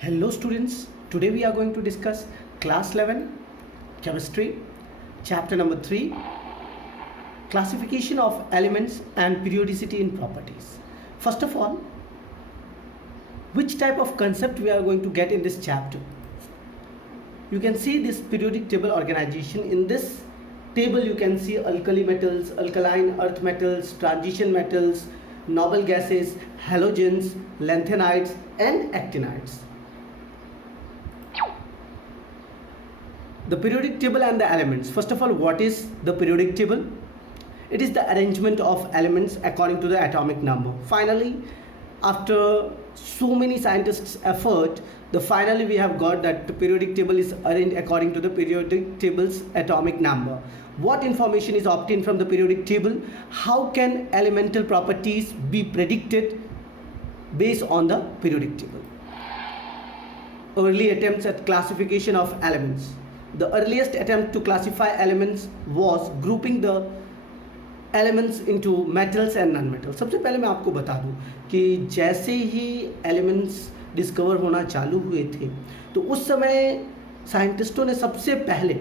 Hello students, today we are going to discuss class 11 chemistry chapter number 3 classification of elements and periodicity in properties. First of all, which type of concept we are going to get in this chapter? You can see this periodic table organization. In this table you can see alkali metals, alkaline earth metals, transition metals, noble gases, halogens, lanthanides and actinides. The periodic table and the elements. First of all, what is the periodic table? It is the arrangement of elements according to the atomic number. Finally, after so many scientists' effort, finally we have got that the periodic table is arranged according to the periodic table's atomic number. What information is obtained from the periodic table? How can elemental properties be predicted based on the periodic table? Early attempts at classification of elements. The earliest attempt to classify elements was grouping the elements into metals and non metal. सबसे पहले मैं आपको बता दूं कि जैसे ही elements discover होना चालू हुए थे तो उस समय साइंटिस्टों ने सबसे पहले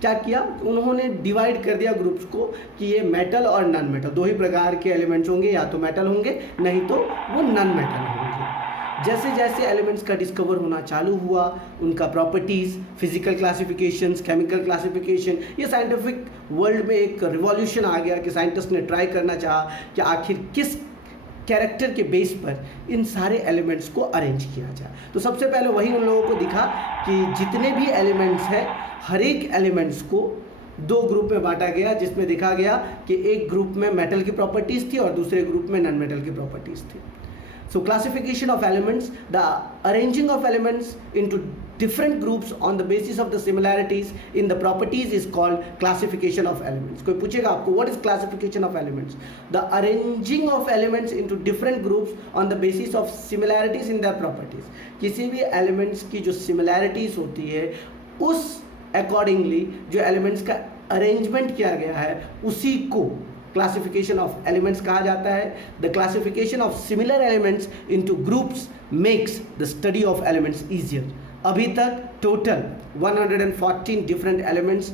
क्या किया, उन्होंने डिवाइड कर दिया ग्रुप्स को कि ये मेटल और नॉन मेटल दो ही प्रकार के एलिमेंट्स होंगे, या तो मेटल होंगे नहीं तो वो नॉन मेटल होंगे. जैसे जैसे एलिमेंट्स का डिस्कवर होना चालू हुआ, उनका properties, physical classifications, chemical classification, ये साइंटिफिक वर्ल्ड में एक रिवॉल्यूशन आ गया कि साइंटिस्ट ने ट्राई करना चाहा कि आखिर किस कैरेक्टर के बेस पर इन सारे एलिमेंट्स को अरेंज किया जाए. तो सबसे पहले वही उन लोगों को दिखा कि जितने भी एलिमेंट्स हैं हर एक एलिमेंट्स को दो ग्रुप में बांटा गया, जिसमें देखा गया कि एक ग्रुप में मेटल की प्रॉपर्टीज़ थी और दूसरे ग्रुप में नॉन मेटल की प्रॉपर्टीज़ थी. So classification of elements, the arranging of elements into different groups on the basis of the similarities in the properties is called classification of elements. कोई पूछेगा आपको what is classification of elements? The arranging of elements into different groups on the basis of similarities in their properties. किसी भी elements की जो similarities होती है उस accordingly जो elements का arrangement किया गया है उसी को क्लासिफिकेशन ऑफ एलिमेंट्स कहा जाता है. The classification of similar elements into groups makes the study of elements easier. अभी तक टोटल 114 डिफरेंट एलिमेंट्स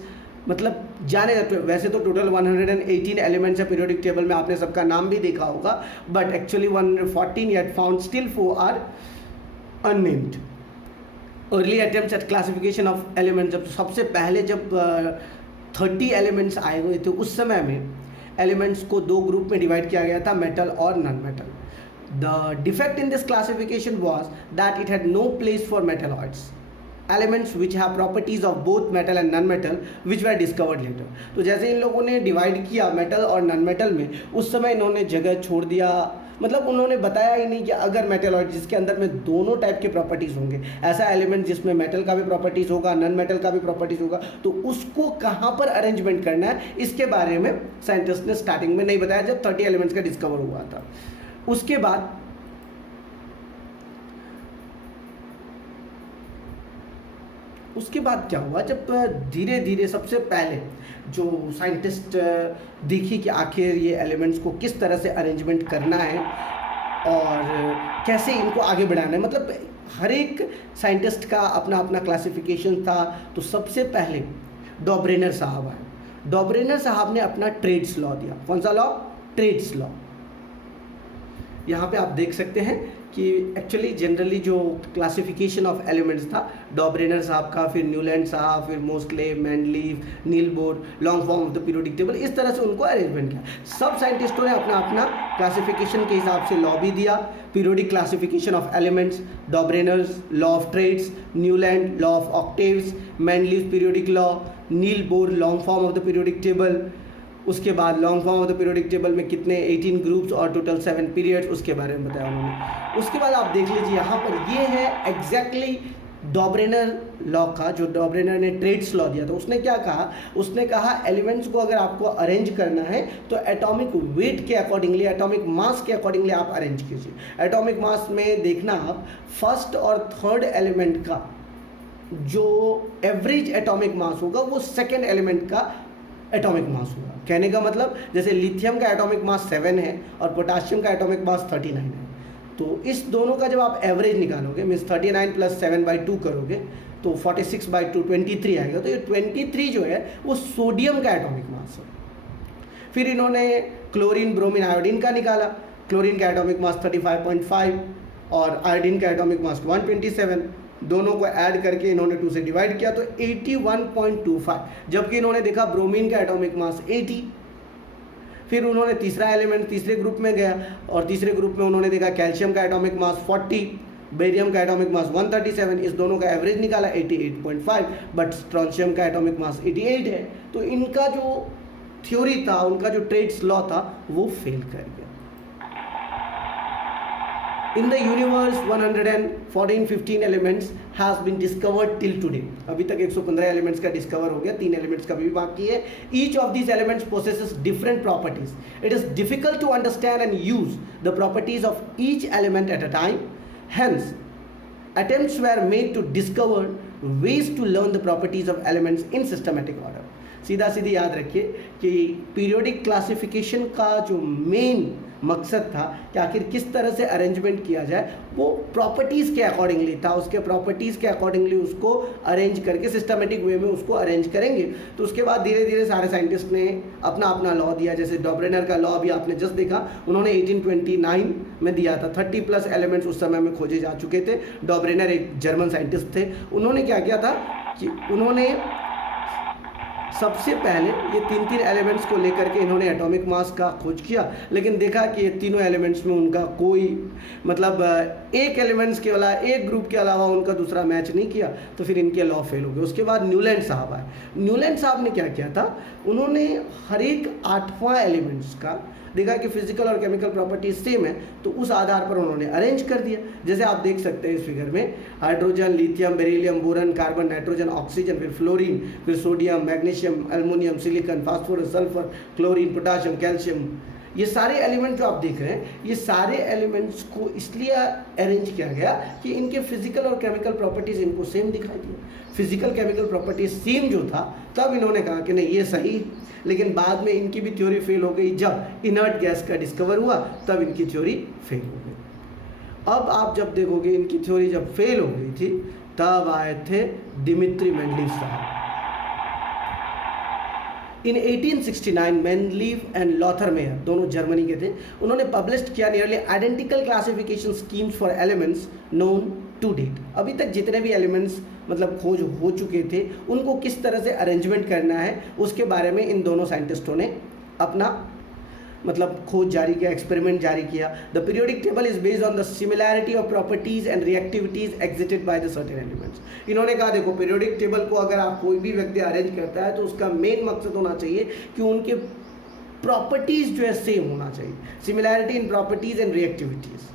मतलब जाने जाते हैं. वैसे तो टोटल 118 एलिमेंट्स है पीरियोडिक टेबल में, आपने सबका नाम भी देखा होगा, but actually 114 yet found still 4 are unnamed. Early attempts at classification of elements, जब सबसे पहले जब 30 एलिमेंट्स आए हुए थे उस समय में एलिमेंट्स को दो ग्रुप में डिवाइड किया गया था, मेटल और non metal. The defect in this classification was that it had no place for metalloids, elements which have properties of both metal and non metal which were discovered later. तो जैसे इन लोगों ने divide किया metal और non metal में, उस समय इन्होंने जगह छोड़ दिया, मतलब उन्होंने बताया ही नहीं कि अगर मेटलॉइड जिसके अंदर में दोनों टाइप के प्रॉपर्टीज़ होंगे, ऐसा एलिमेंट जिसमें मेटल का भी प्रॉपर्टीज़ होगा नॉन मेटल का भी प्रॉपर्टीज़ होगा, तो उसको कहाँ पर अरेंजमेंट करना है इसके बारे में साइंटिस्ट ने स्टार्टिंग में नहीं बताया जब 30 एलिमेंट्स का डिस्कवर हुआ था. उसके बाद क्या हुआ, जब धीरे धीरे सबसे पहले जो साइंटिस्ट देखी कि आखिर ये एलिमेंट्स को किस तरह से अरेंजमेंट करना है और कैसे इनको आगे बढ़ाना है, मतलब हर एक साइंटिस्ट का अपना अपना क्लासिफिकेशन था. तो सबसे पहले डॉब्रेनर साहब आए. डॉब्रेनर साहब ने अपना ट्रेड्स लॉ दिया. कौन सा लॉ? Trades law. यहाँ पे आप देख सकते हैं कि एक्चुअली जनरली जो क्लासिफिकेशन ऑफ एलिमेंट्स था डॉब्रेनर साहब का, फिर न्यूलैंड साहब, फिर Moseley, Mendeleev, Niels Bohr, long form of the periodic table, इस तरह से उनको अरेंजमेंट किया. सब साइंटिस्टों ने अपना अपना क्लासिफिकेशन के हिसाब से लॉ भी दिया. Periodic classification of elements, Dobereiner's law of triads, Newland law of octaves, Mendeleev periodic law, Niels Bohr long form of the periodic table. उसके बाद long form of the periodic table में कितने 18 groups और total 7 periods, उसके बारे में बताया उन्होंने. उसके बाद आप देख लीजिए यहाँ पर ये है एग्जैक्टली डॉब्रेनर लॉ का, जो डॉब्रेनर ने ट्रेड्स लॉ दिया था. उसने क्या कहा, उसने कहा एलिमेंट्स को अगर आपको अरेंज करना है तो एटॉमिक वेट के अकॉर्डिंगली, एटॉमिक मास के अकॉर्डिंगली आप अरेंज कीजिए. एटॉमिक मास में देखना आप फर्स्ट और थर्ड एलिमेंट का जो एवरेज एटॉमिक मास होगा वो सेकेंड एलिमेंट का एटॉमिक मास होगा. कहने का मतलब जैसे लिथियम का एटॉमिक मास 7 है और पोटाशियम का एटॉमिक मास 39 है, तो इस दोनों का जब आप एवरेज निकालोगे, मीन्स 39 + 7/2 करोगे तो 46/2 23 आएगा। तो ये 23 जो है वो सोडियम का एटॉमिक मास है। फिर इन्होंने क्लोरीन, ब्रोमीन, आयोडीन का निकाला। क्लोरीन का एटॉमिक मास 35.5 और आयोडीन का एटॉमिक मास 127। दोनों को ऐड करके इन्होंने 2 से डिवाइड किया तो 81.25, जबकि इन्होंने देखा ब्रोमीन का एटॉमिक मास 80। फिर उन्होंने तीसरा एलिमेंट तीसरे ग्रुप में गया और तीसरे ग्रुप में उन्होंने देखा कैल्शियम का एटॉमिक मास 40, बेरियम का एटॉमिक मास 137। इस दोनों का एवरेज निकाला 88.5, बट स्ट्रॉन्शियम का एटॉमिक मास 88 है। तो इनका जो थ्योरी था, उनका जो ट्रेड्स लॉ था, वो फेल कर गया। In the universe 114-15 elements has been discovered till today. अभी तक 115 एलिमेंट्स का डिस्कवर हो गया, 3 एलिमेंट्स का भी बाकी है। Each of these elements possesses different properties. It is difficult to understand and use the properties of each element at a time. Hence attempts were made to discover ways to learn the properties of elements in systematic order। सीधा सीधी याद रखिए कि periodic classification का जो main मकसद था कि आखिर किस तरह से अरेंजमेंट किया जाए, वो प्रॉपर्टीज़ के अकॉर्डिंगली था। उसके प्रॉपर्टीज़ के अकॉर्डिंगली उसको अरेंज करके सिस्टमेटिक वे में उसको अरेंज करेंगे। तो उसके बाद धीरे धीरे सारे साइंटिस्ट ने अपना अपना लॉ दिया। जैसे डॉब्रेनर का लॉ अभी आपने जस्ट देखा, उन्होंने 1829 में दिया था। 30+ एलिमेंट्स उस समय में खोजे जा चुके थे। डॉब्रेनर एक जर्मन साइंटिस्ट थे। उन्होंने क्या किया था कि उन्होंने सबसे पहले ये 3 एलिमेंट्स को लेकर के इन्होंने एटॉमिक मास का खोज किया, लेकिन देखा कि ये तीनों एलिमेंट्स में उनका कोई मतलब एक एलिमेंट्स के अलावा, एक ग्रुप के अलावा उनका दूसरा मैच नहीं किया। तो फिर इनके लॉ फेल हो गए। उसके बाद न्यूलैंड साहब आए। न्यूलैंड साहब ने क्या किया था, उन्होंने हर एक 8वां एलिमेंट्स का देखा कि फिजिकल और केमिकल प्रॉपर्टीज सेम है, तो उस आधार पर उन्होंने अरेंज कर दिया। जैसे आप देख सकते हैं इस फिगर में, hydrogen, lithium, beryllium, boron, carbon, nitrogen, oxygen, फिर फ्लोरीन, फिर sodium, magnesium, aluminium, silicon, phosphorus, sulphur, chlorine, potassium, calcium, ये सारे एलिमेंट जो आप देख रहे हैं, ये सारे एलिमेंट्स को इसलिए अरेंज किया गया कि इनके फिजिकल और केमिकल प्रॉपर्टीज इनको सेम दिखाई दी। फिजिकल केमिकल प्रॉपर्टीज सेम जो था, तब इन्होंने कहा कि नहीं ये सही। लेकिन बाद में इनकी भी थ्योरी फेल हो गई। जब इनर्ट गैस का डिस्कवर हुआ तब इनकी थ्योरी फेल हो गई। अब आप जब देखोगे इनकी थ्योरी जब फेल हो गई थी, तब आए थे दिमित्री मेंडलीव साहब। In 1869 Mendeleev and Lothar Meyer, दोनों जर्मनी के थे, उन्होंने पब्लिश किया nearly identical classification schemes for elements known to date. अभी तक जितने भी एलिमेंट्स मतलब खोज हो चुके थे, उनको किस तरह से अरेंजमेंट करना है, उसके बारे में इन दोनों साइंटिस्टों ने अपना मतलब खोज जारी किया, एक्सपेरिमेंट जारी किया। The periodic table is based on the similarity of properties and reactivities exerted by the certain elements. इन्होंने कहा देखो, पीरियोडिक टेबल को अगर आप कोई भी व्यक्ति अरेंज करता है तो उसका मेन मकसद होना चाहिए कि उनके प्रॉपर्टीज जो है सेम होना चाहिए, similarity in properties and reactivities.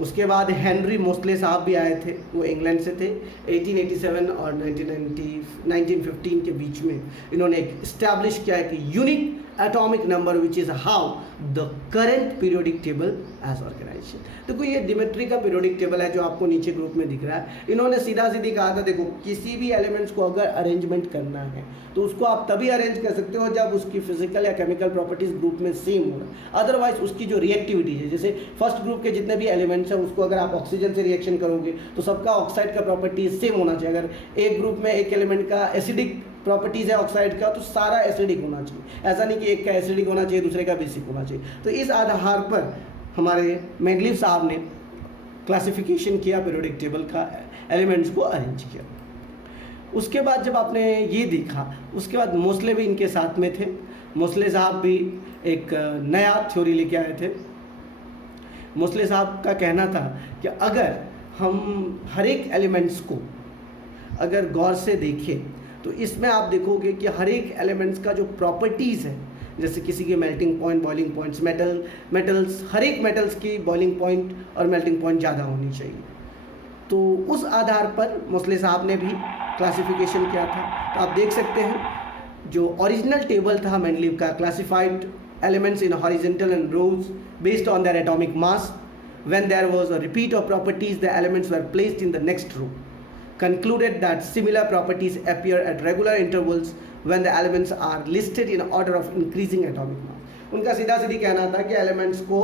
उसके बाद हेनरी मोस्ले साहब भी आए थे, वो इंग्लैंड से थे। 1887 और 1915 के बीच में इन्होंने एक इस्टेब्लिश किया है कि unique atomic number which is how the current periodic table age organisation. देखो ये डिमेट्री का पीरियोडिक टेबल है जो आपको नीचे ग्रुप में दिख रहा है। इन्होंने सीधा सीधी कहा था देखो, किसी भी एलिमेंट्स को अगर अरेंजमेंट करना है तो उसको आप तभी अरेंज कर सकते हो जब उसकी फिजिकल या केमिकल प्रॉपर्टीज ग्रुप में सेम हो। अदरवाइज उसकी जो रिएक्टिविटी है, जैसे फर्स्ट ग्रुप के जितने भी एलिमेंट्स हैं उसको अगर आप ऑक्सीजन से रिएक्शन करोगे तो सबका ऑक्साइड का प्रॉपर्टीज सेम होना चाहिए। अगर एक ग्रुप में एक एलिमेंट का एसिडिक प्रॉपर्टीज है ऑक्साइड का, तो सारा एसिडिक होना चाहिए। ऐसा नहीं कि एक का एसिडिक होना चाहिए दूसरे का बेसिक होना चाहिए। तो इस आधार पर हमारे मेंडलीव साहब ने क्लासिफिकेशन किया पीरियोडिक टेबल का, एलिमेंट्स को अरेंज किया। उसके बाद जब आपने ये देखा, उसके बाद मोस्ले भी इनके साथ में थे। मोस्ले साहब भी एक नया थ्योरी लेके आए थे। मोस्ले साहब का कहना था कि अगर हम हर एक एलिमेंट्स को अगर गौर से देखें तो इसमें आप देखोगे कि हर एक एलिमेंट्स का जो प्रॉपर्टीज़ है, जैसे किसी के melting point, boiling points, metals, हर एक मेटल्स की बॉइलिंग पॉइंट और मेल्टिंग पॉइंट ज़्यादा होनी चाहिए। तो उस आधार पर मोस्ले साहब ने भी क्लासिफिकेशन किया था। तो आप देख सकते हैं जो ओरिजिनल टेबल था मेंडलीव का, classified elements in horizontal and rows based on their atomic mass. When there was a repeat of properties the elements were placed in the next row. Concluded that similar properties appear at regular intervals when the elements are listed in order of increasing atomic mass। उनका सीधा सीधी कहना था कि elements को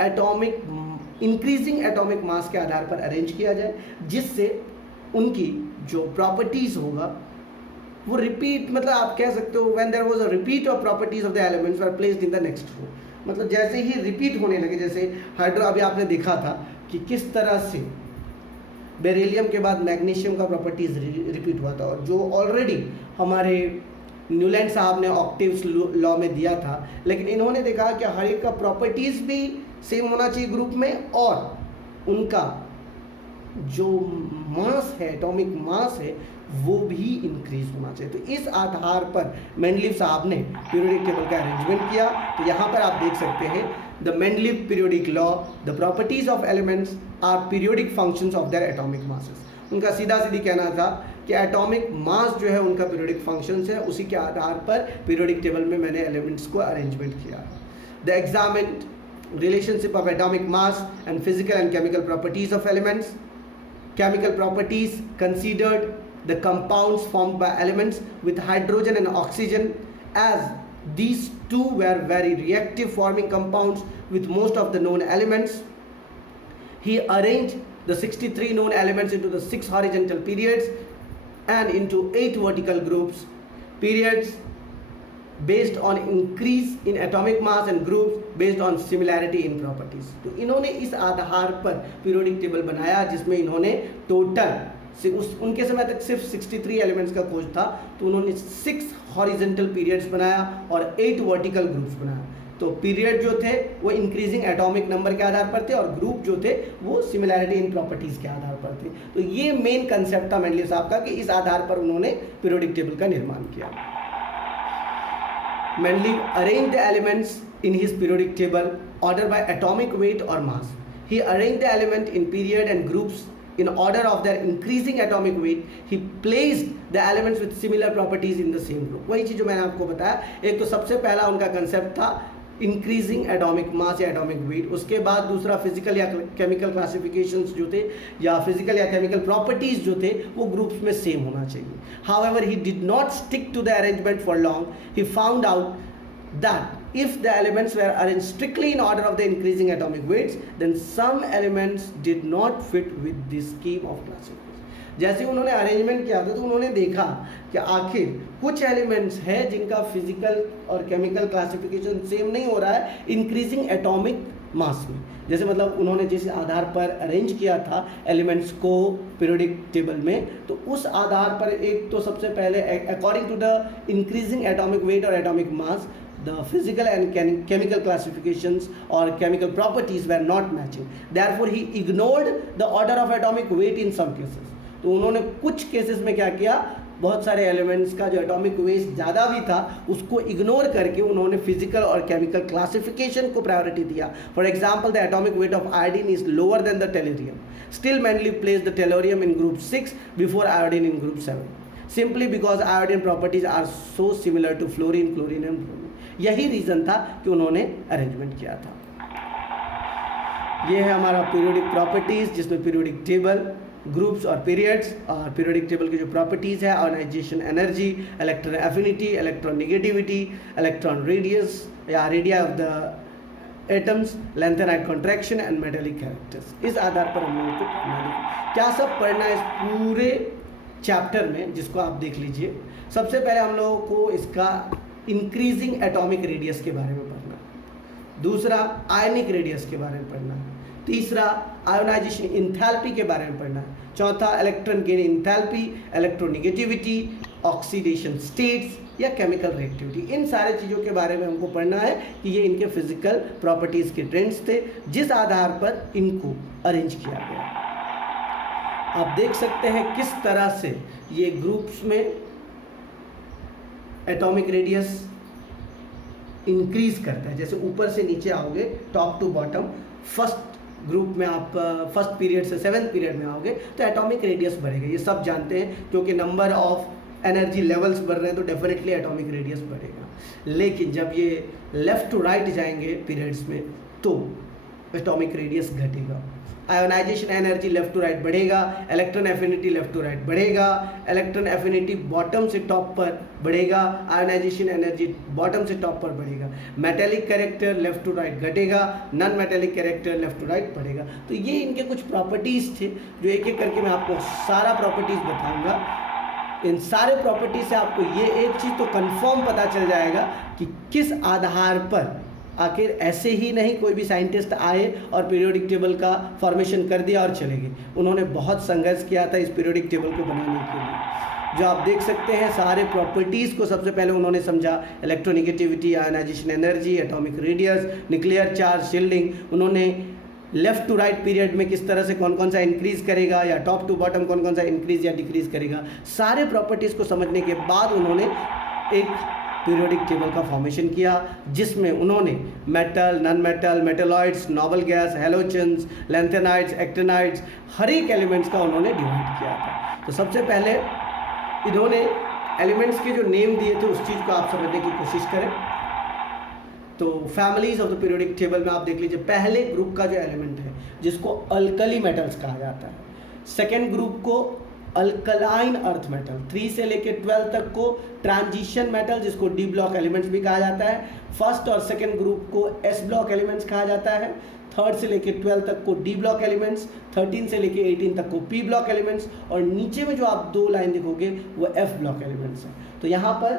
atomic increasing atomic mass के आधार पर arrange किया जाए, जिससे उनकी जो प्रॉपर्टीज होगा वो रिपीट, मतलब आप कह सकते हो when there was a repeat of properties of the elements were placed in the next row, मतलब जैसे ही रिपीट होने लगे, जैसे हाइड्रो अभी आपने देखा था कि किस तरह से बेरिलियम के बाद मैग्नीशियम का प्रॉपर्टीज रिपीट हुआ था, और जो ऑलरेडी हमारे न्यूलैंड साहब ने ऑक्टेव्स लॉ में दिया था, लेकिन इन्होंने देखा कि हर एक का प्रॉपर्टीज भी सेम होना चाहिए ग्रुप में, और उनका जो मास है, एटॉमिक मास है, वो भी इंक्रीज होना चाहिए। तो इस आधार पर मेंडलीव साहब ने पीरियोडिक टेबल का अरेंजमेंट किया। तो यहाँ पर आप देख सकते हैं the Mendeleev periodic law, the properties of elements are periodic functions of their atomic masses. उनका सीधा सीधी कहना था कि एटॉमिक मास जो है उनका पीरियोडिक फंक्शंस है, उसी के आधार पर पीरियोडिक टेबल में मैंने एलिमेंट्स को अरेंजमेंट किया। The examined relationship of atomic mass and physical and chemical properties of elements. Chemical properties considered the compounds formed by elements with hydrogen and oxygen, as these two were very reactive, forming compounds with most of the known elements. He arranged the 63 known elements into the 6 horizontal periods and into 8 vertical groups. Periods based on increase in atomic mass and groups based on similarity in properties. तो इन्होंने इस आधार पर periodic table बनाया, जिसमें इन्होंने total उनके समय तक सिर्फ 63 एलिमेंट्स का खोज था, तो उन्होंने 6 हॉरिजॉन्टल पीरियड्स बनाया और 8 वर्टिकल ग्रुप्स बनाया। तो पीरियड जो थे वो इंक्रीजिंग एटॉमिक नंबर के आधार पर थे, और ग्रुप जो थे वो सिमिलैरिटी इन प्रॉपर्टीज के आधार पर थे। तो ये मेन कंसेप्ट था मेंडलीव साहब का कि इस आधार पर उन्होंने पीरियोडिक टेबल का निर्माण किया। Mendeleev arranged the elements in his periodic table order by atomic weight or mass. He arranged the element in period and groups in order of their increasing atomic weight. He placed the elements with similar properties in the same group. वही चीज़ जो मैंने आपको बताया, एक तो सबसे पहला उनका कंसेप्ट था इंक्रीजिंग एटॉमिक मास या एटॉमिक वेट, उसके बाद दूसरा फिजिकल या केमिकल क्लासिफिकेशंस जो थे या फिजिकल या केमिकल प्रॉपर्टीज जो थे वो ग्रुप्स में सेम होना चाहिए। However he did not stick to the arrangement for long. He found out that if the elements were arranged strictly in order of the increasing atomic weights, then some elements did not fit with this scheme of classification. जैसे उन्होंने arrangement किया था तो उन्होंने देखा कि आखिर कुछ एलिमेंट्स हैं जिनका फिजिकल और केमिकल क्लासिफिकेशन सेम नहीं हो रहा है इंक्रीजिंग एटॉमिक मास में। जैसे मतलब उन्होंने जिस आधार पर अरेंज किया था एलिमेंट्स को पीरियोडिक टेबल में, तो उस आधार पर एक तो सबसे पहले according to the increasing atomic weight और atomic mass, the physical and chemical classifications or chemical properties were not matching. Therefore, he ignored the order of atomic weight in some cases. तो उन्होंने कुछ केसेस में क्या किया, बहुत सारे elements का जो एटॉमिक वेट ज़्यादा भी था उसको इग्नोर करके उन्होंने फिजिकल और केमिकल क्लासिफिकेशन को प्रायोरिटी दिया। For example, the atomic weight of iodine is lower than the tellurium. Still Mendeleev placed the tellurium in group 6 before iodine in group 7, simply because iodine properties are so similar to fluorine, chlorine and bromine. यही reason था कि उन्होंने arrangement किया था। ये है हमारा periodic properties, जिसमें पीरियोडिक टेबल, ग्रुप्स और पीरियड्स, और पीरियोडिक टेबल की जो प्रॉपर्टीज़ है ionisation energy, electron affinity, electronegativity, electron radius या radii of the atoms, lanthanide contraction and metallic characters. इस आधार पर हम लोगों को पढ़ना है। क्या सब पढ़ना है इस पूरे चैप्टर में, जिसको आप देख लीजिए। सबसे पहले हम लोगों को इसका इंक्रीजिंग एटॉमिक रेडियस के बारे में पढ़ना है, दूसरा आयनिक रेडियस के बारे में पढ़ना है, तीसरा आयोनाइजेशन इंथैल्पी के बारे में पढ़ना है, चौथा electron gain enthalpy, electronegativity, oxidation states या केमिकल रिएक्टिविटी। इन सारे चीज़ों के बारे में हमको पढ़ना है कि ये इनके फिजिकल प्रॉपर्टीज़ के ट्रेंड्स थे जिस आधार पर इनको अरेंज किया गया। आप देख सकते हैं किस तरह से ये ग्रुप्स में एटॉमिक रेडियस इंक्रीज करता है। जैसे ऊपर से नीचे आओगे, top to bottom, first group में आप फर्स्ट पीरियड से 7th पीरियड में आओगे तो एटॉमिक रेडियस बढ़ेगा। ये सब जानते हैं, क्योंकि नंबर ऑफ एनर्जी लेवल्स बढ़ रहे हैं तो डेफिनेटली एटॉमिक रेडियस बढ़ेगा। लेकिन जब ये लेफ्ट टू राइट जाएंगे पीरियड्स में तो एटॉमिक रेडियस घटेगा। Ionisation energy left to right बढ़ेगा, electron affinity left to right बढ़ेगा, इलेक्ट्रॉन एफिनिटी बॉटम से टॉप पर बढ़ेगा, आयोनाइजेशन एनर्जी बॉटम से टॉप पर बढ़ेगा, metallic character left to right घटेगा, non metallic character left to right बढ़ेगा। तो ये इनके कुछ प्रॉपर्टीज़ थे जो एक एक करके मैं आपको सारा प्रॉपर्टीज़ बताऊँगा। इन सारे प्रॉपर्टी से आपको ये एक चीज़ तो कंफर्म पता चल जाएगा कि किस आधार पर आखिर ऐसे ही नहीं कोई भी साइंटिस्ट आए और पीरियोडिक टेबल का फॉर्मेशन कर दिया और चले गए। उन्होंने बहुत संघर्ष किया था इस पीरियोडिक टेबल को बनाने के लिए। जो आप देख सकते हैं सारे प्रॉपर्टीज़ को सबसे पहले उन्होंने समझा, electronegativity, ionisation energy, atomic radius, nuclear charge, shielding. उन्होंने लेफ़्ट टू राइट पीरियड में किस तरह से कौन कौन सा इंक्रीज़ करेगा या टॉप टू बॉटम कौन कौन सा इंक्रीज़ या डिक्रीज़ करेगा, सारे प्रॉपर्टीज़ को समझने के बाद उन्होंने एक पीरियोडिक टेबल का फॉर्मेशन किया जिसमें उन्होंने metal, non metal, metalloids, noble gas, halogens, lanthanides, actinides, हर एक एलिमेंट्स का उन्होंने डिवाइड किया था। तो सबसे पहले इन्होंने एलिमेंट्स के जो नेम दिए थे उस चीज़ को आप समझने की कोशिश करें। तो families of the periodic table में आप देख लीजिए, पहले ग्रुप का जो एलिमेंट है जिसको अल्कली मेटल्स कहा जाता है, सेकेंड ग्रुप को अल्कलाइन अर्थ मेटल, 3 से लेके 12 तक को ट्रांजिशन मेटल जिसको डी ब्लॉक एलिमेंट्स भी कहा जाता है, फर्स्ट और सेकेंड ग्रुप को एस ब्लॉक एलिमेंट्स कहा जाता है, थर्ड से लेके 12 तक को डी ब्लॉक एलिमेंट्स, 13 से लेके 18 तक को पी ब्लॉक एलिमेंट्स, और नीचे में जो आप 2 लाइन देखोगे वो एफ ब्लॉक एलिमेंट्स हैं। तो यहाँ पर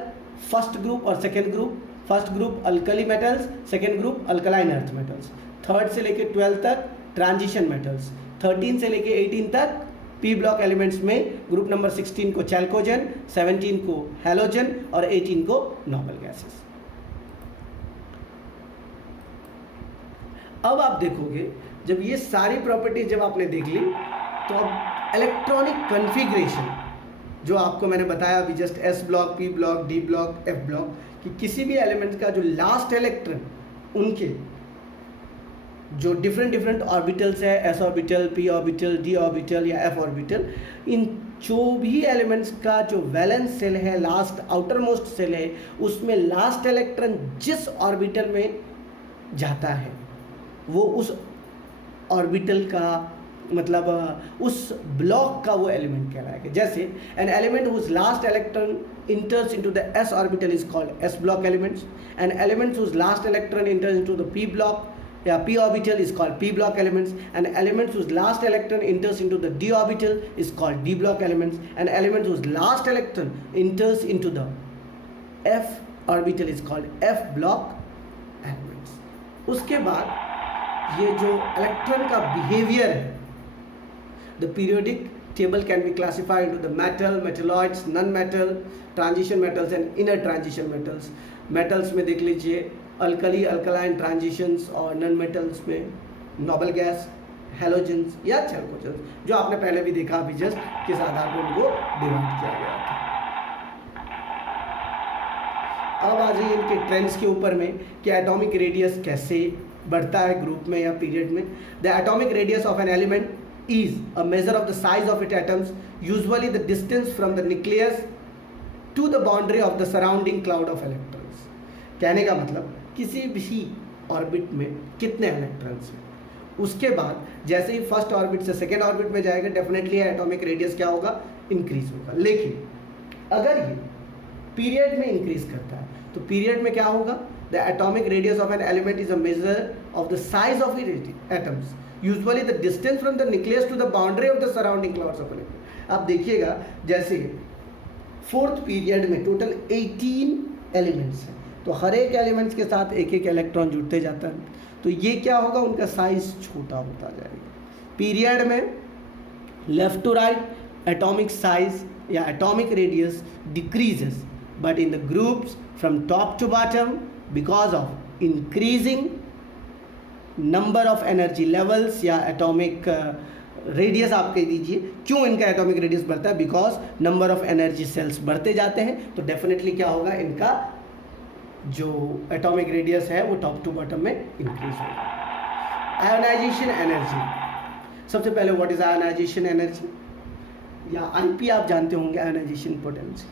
फर्स्ट ग्रुप और second group, first group alkali metals, second group alkaline earth metals, third से लेके 12 तक ट्रांजिशन मेटल्स, 13 से लेके 18 तक पी ब्लॉक एलिमेंट्स में ग्रुप नंबर 16 को चैल्कोजन, 17 को हैलोजन और 18 को नोबल गैसेस। अब आप देखोगे जब ये सारी प्रॉपर्टीज जब आपने देख ली तो अब इलेक्ट्रॉनिक कॉन्फ़िगरेशन जो आपको मैंने बताया अभी just S block, P block, D block, F block, कि किसी भी एलिमेंट का जो लास्ट इलेक्ट्रॉन उनके जो डिफरेंट ऑर्बिटल्स है, S orbital, P orbital, D orbital या एफ ऑर्बिटल, इन जो भी एलिमेंट्स का जो वैलेंस सेल है, लास्ट आउटर मोस्ट सेल है, उसमें लास्ट इलेक्ट्रॉन जिस ऑर्बिटल में जाता है वो उस ऑर्बिटल का मतलब उस ब्लॉक का वो एलिमेंट कहलाएगा। जैसे an element whose last electron enters into the s orbital is called s block elements, and elements whose last electron enters into the p block p orbital is called p block elements, and elements whose last electron enters into the d orbital is called d block elements, and elements whose last electron enters into the f orbital is called f block elements। उसके बाद ये जो electron का behaviour है, the periodic table can be classified into the metal, metalloids, non-metal, transition metals and inner transition metals। metals में देख लीजिए alkali, alkaline, transitions, और नॉन मेटल्स में नोबल गैस, हैलोजेंस या चैल्कोजेंस, जो आपने पहले भी देखा अभी जस्ट किस आधार पर उनको डिवाइड किया गया था। अब आ जाइए इनके ट्रेंड्स के ऊपर में कि एटॉमिक रेडियस कैसे बढ़ता है ग्रुप में या पीरियड में। The atomic radius of an element is a measure of the size of its atoms, usually the distance from the nucleus to the boundary of the surrounding cloud of electrons। कहने का मतलब किसी भी orbit में कितने electrons हैं, उसके बाद जैसे ही फर्स्ट ऑर्बिट से सेकेंड ऑर्बिट में जाएगा डेफिनेटली एटॉमिक रेडियस क्या होगा, इंक्रीज होगा। लेकिन अगर ये पीरियड में इंक्रीज करता है तो पीरियड में क्या होगा, the atomic radius of an element is a measure of the size of its atoms, usually the distance from the nucleus to the boundary of the surrounding clouds of element. आप देखिएगा जैसे fourth period में total 18 elements हैं, तो हर एक elements के साथ एक एक इलेक्ट्रॉन जुड़ते जाता है, तो ये क्या होगा, उनका साइज छोटा होता जाएगा। पीरियड में left to right atomic size या atomic radius decreases, but in the groups from top to bottom because of increasing number of energy levels या एटॉमिक रेडियस आप कह दीजिए, क्यों इनका एटॉमिक रेडियस बढ़ता है, because number of energy shells बढ़ते जाते हैं, तो डेफिनेटली क्या होगा, इनका जो एटॉमिक रेडियस है वो टॉप टू बॉटम में इंक्रीज होगा। आयोनाइजेशन एनर्जी, सबसे पहले व्हाट इज आयोनाइजेशन एनर्जी या आईपी आप जानते होंगे, आयोनाइजेशन पोटेंसी,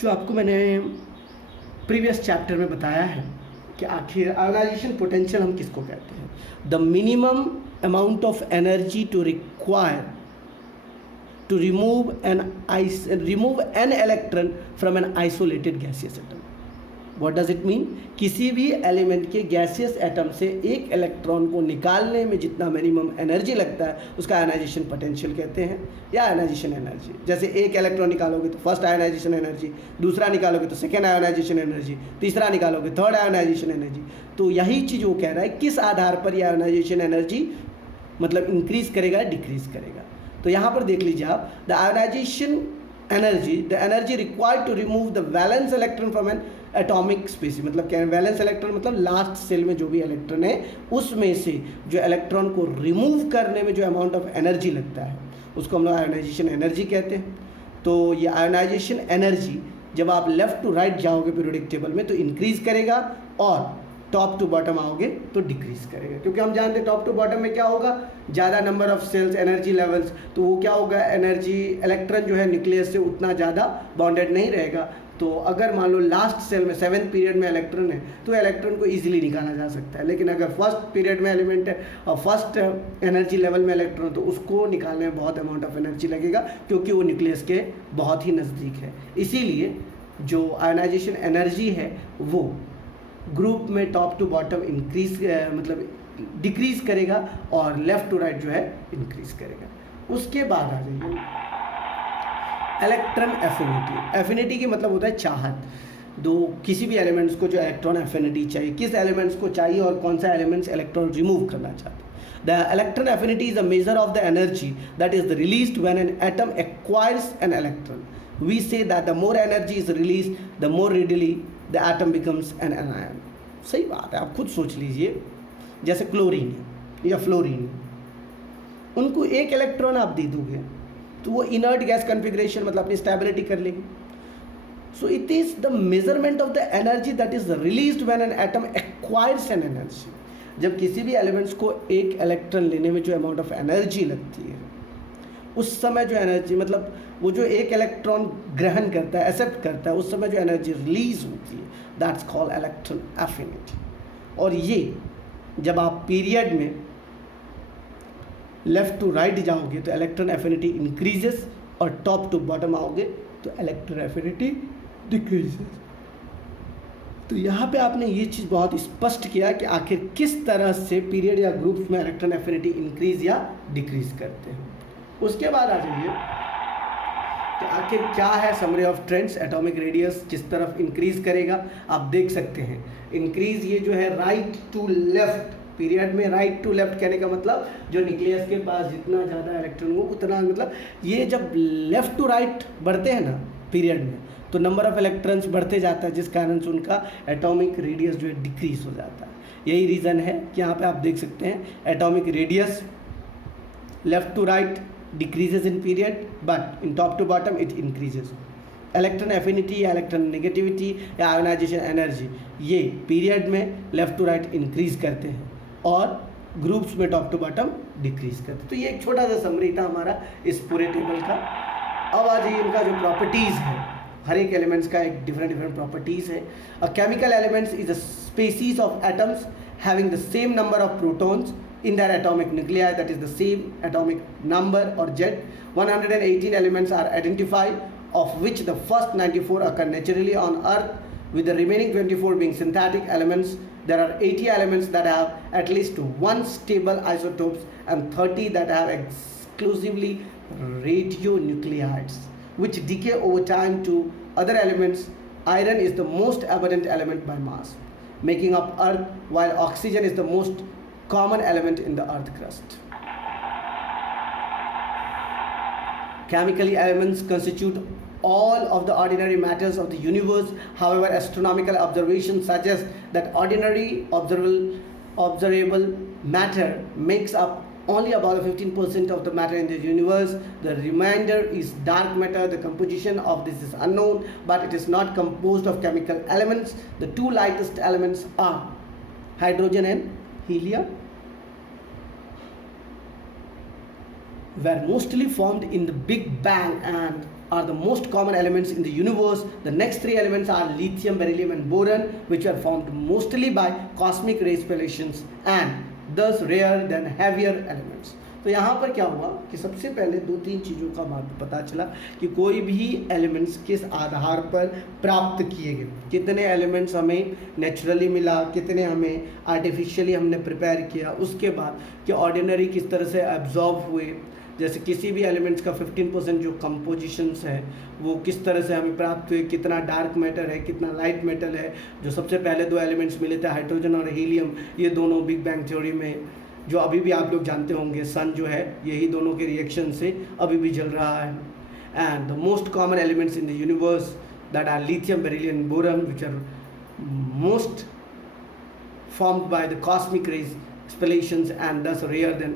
जो आपको मैंने प्रीवियस चैप्टर में बताया है कि आखिर आयोनाइजेशन पोटेंशियल हम किसको कहते हैं? The minimum amount of energy to require to remove an electron from an isolated gaseous atom. What does it mean? किसी भी एलिमेंट के गैसियस एटम से एक इलेक्ट्रॉन को निकालने में जितना मिनिमम एनर्जी लगता है उसका आयनाइजेशन पोटेंशियल कहते हैं या आयनाइजेशन एनर्जी। जैसे एक इलेक्ट्रॉन निकालोगे तो फर्स्ट आयनाइजेशन एनर्जी, दूसरा निकालोगे तो सेकेंड आयनाइजेशन एनर्जी, तीसरा निकालोगे थर्ड आयनाइजेशन एनर्जी। तो यही चीज़ वो कह रहा है, किस आधार पर यह आयनाइजेशन एनर्जी मतलब इंक्रीज करेगा डिक्रीज करेगा। तो यहाँ पर देख लीजिए आप, the ionisation energy, the energy required to remove the valence electron from an atomic species, मतलब क्या है वैलेंस इलेक्ट्रॉन, मतलब लास्ट सेल में जो भी इलेक्ट्रॉन है उसमें से जो इलेक्ट्रॉन को रिमूव करने में जो अमाउंट ऑफ एनर्जी लगता है उसको हम लोग आयोनाइजेशन एनर्जी कहते हैं। तो ये आयोनाइजेशन एनर्जी जब आप लेफ्ट टू राइट जाओगे पीरियोडिक टेबल में तो इंक्रीज करेगा और टॉप टू बॉटम आओगे तो डिक्रीज करेगा, क्योंकि हम जानते हैं टॉप टू बॉटम में क्या होगा, ज़्यादा number of shells, energy levels, तो वो क्या होगा, एनर्जी इलेक्ट्रॉन जो है न्यूक्लियस से उतना ज़्यादा बॉन्डेड नहीं रहेगा। तो अगर मान लो लास्ट सेल में 7th पीरियड में इलेक्ट्रॉन है तो इलेक्ट्रॉन को इजीली निकाला जा सकता है, लेकिन अगर फर्स्ट पीरियड में एलिमेंट है और फर्स्ट एनर्जी लेवल में इलेक्ट्रॉन तो उसको निकालने में बहुत अमाउंट ऑफ एनर्जी लगेगा, क्योंकि वो न्यूक्लियस के बहुत ही नज़दीक है। इसीलिए जो आयोनाइजेशन एनर्जी है वो ग्रुप में टॉप टू बॉटम इंक्रीज मतलब डिक्रीज करेगा और लेफ्ट टू राइट जो है इंक्रीज करेगा। उसके बाद आ जाइए इलेक्ट्रॉन एफिनिटी। एफिनिटी की मतलब होता है चाहत, दो किसी भी एलिमेंट्स को जो इलेक्ट्रॉन एफिनिटी चाहिए, किस एलिमेंट्स को चाहिए और कौन सा एलिमेंट्स इलेक्ट्रॉन रिमूव करना चाहते हैं। The electron affinity is a measure of the energy that is released when an atom acquires an electron. We say that the more energy is released the more readily the atom becomes an ion. सही बात है, आप खुद सोच लीजिए, जैसे chlorine या fluorine, उनको एक इलेक्ट्रॉन आप दे दोगे तो वो इनर्ट गैस कॉन्फ़िगरेशन मतलब अपनी स्टेबिलिटी कर लेगी। So it is the measurement of the energy that is released when an atom acquires an energy. जब किसी भी एलिमेंट्स को एक इलेक्ट्रॉन लेने में जो अमाउंट ऑफ एनर्जी लगती है उस समय जो एनर्जी मतलब वो जो एक इलेक्ट्रॉन ग्रहण करता है, एक्सेप्ट करता है, उस समय जो एनर्जी रिलीज होती है दैट्स कॉल्ड इलेक्ट्रॉन एफिनिटी। और ये जब आप पीरियड में लेफ्ट टू राइट जाओगे तो इलेक्ट्रॉन एफिनिटी इंक्रीजेस और टॉप टू बॉटम आओगे तो इलेक्ट्रॉन एफिनिटी डिक्रीजेस। तो यहाँ पे आपने ये चीज़ बहुत स्पष्ट किया कि आखिर किस तरह से पीरियड या ग्रुप्स में इलेक्ट्रॉन एफिनिटी इंक्रीज या डिक्रीज करते हैं। उसके बाद आ जाइए कि आखिर क्या है summary of trends. Atomic radius किस तरफ इंक्रीज करेगा, आप देख सकते हैं इंक्रीज ये जो है राइट टू लेफ्ट, पीरियड में राइट टू लेफ्ट कहने का मतलब जो न्यूक्लियस के पास जितना ज़्यादा इलेक्ट्रॉन हो उतना, मतलब ये जब लेफ्ट टू राइट बढ़ते हैं ना पीरियड में तो नंबर ऑफ इलेक्ट्रॉन्स बढ़ते जाता है, जिस कारण से उनका एटॉमिक रेडियस जो है डिक्रीज हो जाता है। यही रीज़न है कि यहाँ पे आप देख सकते हैं atomic radius left to right decreases in period but in top to bottom it increases। Electron affinity या इलेक्ट्रॉन नेगेटिविटी या आयोनाइजेशन एनर्जी ये पीरियड में लेफ्ट टू राइट इंक्रीज करते हैं और ग्रुप्स में टॉप टू बॉटम डिक्रीज करते हैं। तो ये एक छोटा सा समरी था हमारा इस पूरे टेबल का। अब आ जाइए इनका जो प्रॉपर्टीज़ है, हर एक एलिमेंट्स का एक डिफरेंट प्रॉपर्टीज़ है। A chemical elements is a species of atoms having the same number of protons in their atomic nuclei, that is the same atomic number or Z. 118 elements are identified, of which the first 94 occur naturally on Earth, with the remaining 24 being synthetic elements. There are 80 elements that have at least one stable isotopes and 30 that have exclusively radionuclides, which decay over time to other elements. Iron is the most abundant element by mass, making up Earth, while oxygen is the most common element in the earth crust. Chemically, elements constitute all of the ordinary matters of the universe. However, astronomical observations suggest that ordinary observable matter makes up only about 15% of the matter in the universe. The remainder is dark matter. The composition of this is unknown, but it is not composed of chemical elements. The two lightest elements are hydrogen and helium, were mostly formed in the Big Bang and are the most common elements in the universe. The next three elements are lithium, beryllium and boron, which are formed mostly by cosmic ray spallation and thus rarer than heavier elements. तो यहाँ पर क्या हुआ कि सबसे पहले दो तीन चीज़ों का महत्व पता चला कि कोई भी एलिमेंट्स किस आधार पर प्राप्त किए गए, कितने एलिमेंट्स हमें नेचुरली मिला, कितने हमें आर्टिफिशियली हमने प्रिपेयर किया, उसके बाद कि ऑर्डिनरी किस तरह से एब्जॉर्ब हुए, जैसे किसी भी एलिमेंट्स का 15% जो कंपोजिशंस है वो किस तरह से हमें प्राप्त हुए, कितना डार्क मैटर है, कितना लाइट मैटर है। जो सबसे पहले दो एलिमेंट्स मिले थे हाइड्रोजन और हीलियम, ये दोनों बिग बैंग थ्योरी में जो अभी भी आप लोग जानते होंगे सन जो है यही दोनों के रिएक्शन से अभी भी जल रहा है। And the most common elements in the universe that are lithium, beryllium, boron, which are most formed by the cosmic rays spallation and thus rarer than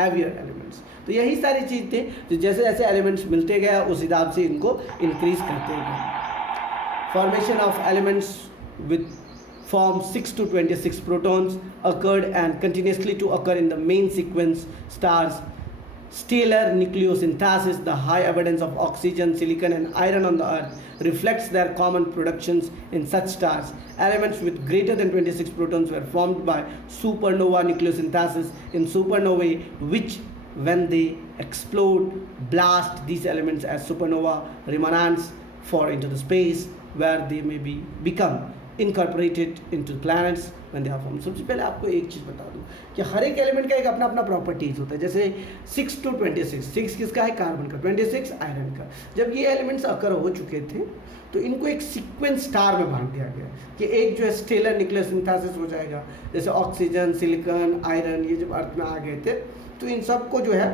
heavier elements। तो यही सारी चीज़ थे जो जैसे जैसे एलिमेंट्स मिलते गए उस हिसाब से इनको इंक्रीज करते गए। Formation of elements with form 6 to 26 protons occurred and continuously to occur in the main sequence stars. Stellar nucleosynthesis, the high abundance of oxygen, silicon and iron on the earth reflects their common productions in such stars. Elements with greater than 26 protons were formed by supernova nucleosynthesis in supernovae, which when they explode blast these elements as supernova remnants for into the space where they may be become incorporated into planets when they are formed। सबसे पहले आपको एक चीज़ बता दूं कि हर एक element का एक अपना अपना प्रॉपर्टीज होता है। जैसे 6 to 26, 6 किसका है, कार्बन का, 26 आयरन का। जब ये एलिमेंट्स अकर हो चुके थे तो इनको एक सीक्वेंस स्टार में बांट दिया गया कि एक जो है स्टेलर न्यूक्लियोसिंथेसिस हो जाएगा, जैसे ऑक्सीजन, सिलिकॉन, आयरन, ये जब अर्थ में आ गए थे तो इन सबको जो है